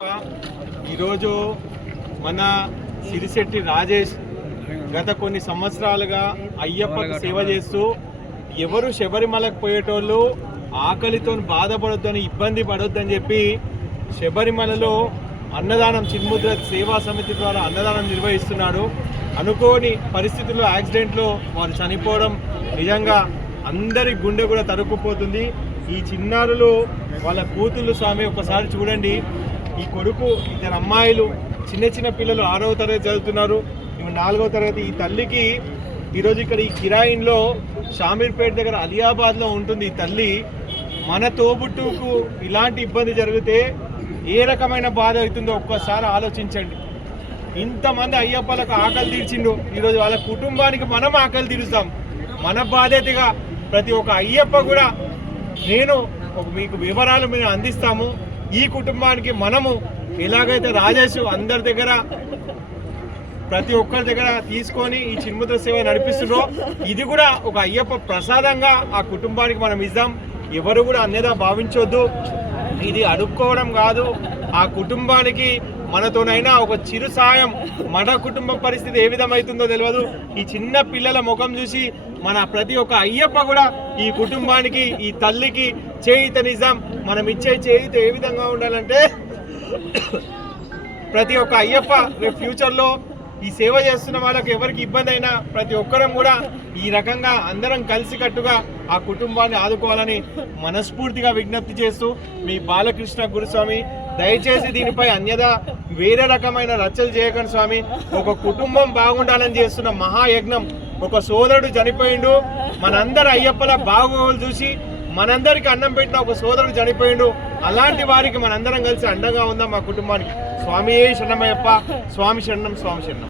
ఈరోజు మన సిరిశెట్టి రాజేష్ గత కొన్ని సంవత్సరాలుగా అయ్యప్పకు సేవ చేస్తూ ఎవరు శబరిమలకు పోయేటోళ్ళు ఆకలితో బాధపడొద్దని ఇబ్బంది పడొద్దని చెప్పి శబరిమలలో అన్నదానం చిన్ముద్ర సేవా సమితి ద్వారా అన్నదానం నిర్వహిస్తున్నాడు. అనుకోని పరిస్థితుల్లో యాక్సిడెంట్లో వారు చనిపోవడం నిజంగా అందరి గుండె కూడా తరుక్కుపోతుంది. ఈ చిన్నారులు వాళ్ళ కూతుళ్ళు స్వామి ఒకసారి చూడండి. ఈ కొడుకు ఇద్దరు అమ్మాయిలు చిన్న చిన్న పిల్లలు 6వ తరగతి చదువుతున్నారు, 4వ తరగతి. ఈ తల్లికి ఈరోజు ఇక్కడ ఈ కిరాయిన్లో షామీర్పేట దగ్గర అలియాబాద్లో ఉంటుంది. ఈ తల్లి మన తోబుట్టుకు ఇలాంటి ఇబ్బంది జరిగితే ఏ రకమైన బాధ అవుతుందో ఒక్కసారి ఆలోచించండి. ఇంతమంది అయ్యప్పలకు ఆకలి తీర్చిండు, ఈరోజు వాళ్ళ కుటుంబానికి మనం ఆకలి తీరుస్తాం. మన బాధ్యతగా ప్రతి ఒక్క అయ్యప్ప కూడా మీకు వివరాలు మేము అందిస్తాము. ఈ కుటుంబానికి మనము ఎలాగైతే రాజేష్ అందరి దగ్గర ప్రతి ఒక్కరి దగ్గర తీసుకొని ఈ చిన్ముద్ర సేవ నడిపిస్తున్నారో ఇది కూడా ఒక అయ్యప్ప ప్రసాదంగా ఆ కుటుంబానికి మనం ఇద్దాం. ఎవరు కూడా అన్యదా భావించొద్దు. ఇది అడుక్కోవడం కాదు, ఆ కుటుంబానికి మనతోనైనా ఒక చిరు సాయం. మన కుటుంబ పరిస్థితి ఏ విధమవుతుందో తెలియదు. ఈ చిన్న పిల్లల ముఖం చూసి మన ప్రతి ఒక్క అయ్యప్ప కూడా ఈ కుటుంబానికి ఈ తల్లికి చేయూతనిద్దాం. మనం ఇచ్చే చేయూత ఏ విధంగా ఉండాలంటే ప్రతి ఒక్క అయ్యప్ప రేపు ఫ్యూచర్లో ఈ సేవ చేస్తున్న వాళ్ళకి ఎవరికి ఇబ్బంది అయినా ప్రతి ఒక్కరం కూడా ఈ రకంగా అందరం కలిసికట్టుగా ఆ కుటుంబాన్ని ఆదుకోవాలని మనస్ఫూర్తిగా విజ్ఞప్తి చేస్తూ మీ బాలకృష్ణ గురుస్వామి. దయచేసి దీనిపై అన్యదా వేరే రకమైన రచ్చలు చేయకండి స్వామి. ఒక కుటుంబం బాగుండాలని చేస్తున్న మహాయజ్ఞం. ఒక సోదరుడు చనిపోయిండు, మనందరి అయ్యప్పల బాగోగులు చూసి మనందరికి అన్నం పెట్టిన ఒక సోదరుడు చనిపోయిండు. అలాంటి వారికి మనందరం కలిసి అండగా ఉందాం మా కుటుంబానికి. స్వామియే శరణమయ్యప్ప. స్వామి శరణం, స్వామి శరణం.